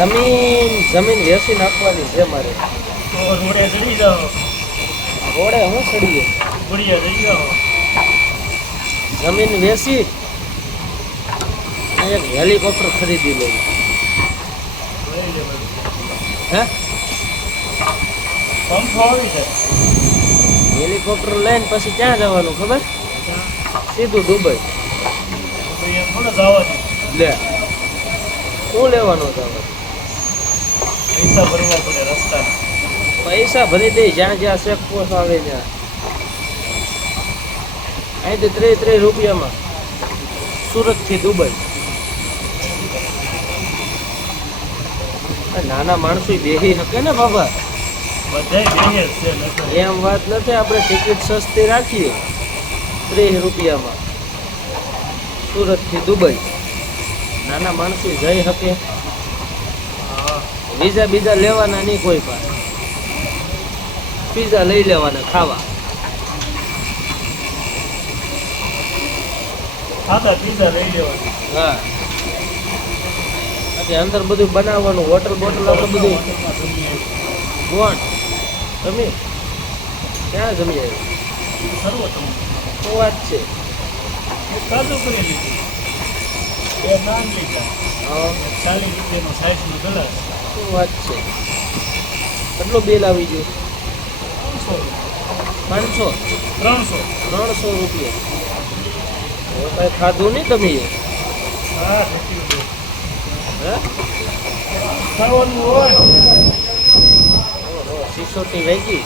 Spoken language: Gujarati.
જમીન વેસી નાખવાની છે મારે. તો રોડે ચડી જાઓ. રોડે હું ચડીએ? ગુડિયા જઈ જાઓ. જમીન વેસી એક હેલિકોપ્ટર ખરીદી લઉં. લઈ લેવાનું. હે? પંખો આવી છે. હેલિકોપ્ટર લઈને પછી ક્યાં જવાનું ખબર? સીધું દુબઈ. તો એ થોડા જવાનું. લે શું લેવાનું જવાનું? પૈસા ભરવા પડે રસ્તા. પૈસા ભરી દે જ્યાં જ્યાં ચેક પોસ્ટ આવે ત્યાં. અહીંથી 30 રૂપિયામાં સુરતથી દુબઈ. નાના માણસો બેસી શકે ને બાબા. બધાય બેહે છે નકર. એમ વાત નથી, આપણે ટિકિટ સસ્તી રાખીએ 30 રૂપિયામાં સુરતથી દુબઈ. નાના માણસો જઈ શકે. હા. વિઝા બીજા લેવાના નહીં કોઈ પાસે. પીઝા લઈ લેવાના ખાવા. ખાતા પીઝા લઈ લેવાનું. હા બાકી અંદર બધું બનાવવાનું, હોટલ બોટલ આપણે બધું. હોટલમાં જમી આવી. કોણ જમી? ક્યાં જમી આવ્યું? સર્વોત્તમ. શું વાત છે? એક કાજુ કરી લીધું. 2 નાન લીધા. હા 40 રૂપિયાનો સાઈઝનો ગ્લાસ. શું વાત છે? કેટલું બિલ આવી ગયું? 500 300. 300 રૂપિયા. હવે કાંઈ ખાધું નહીં તમે? હા જેટલું છે. હે ખાવાનું હોય. સિસોટી વેચી.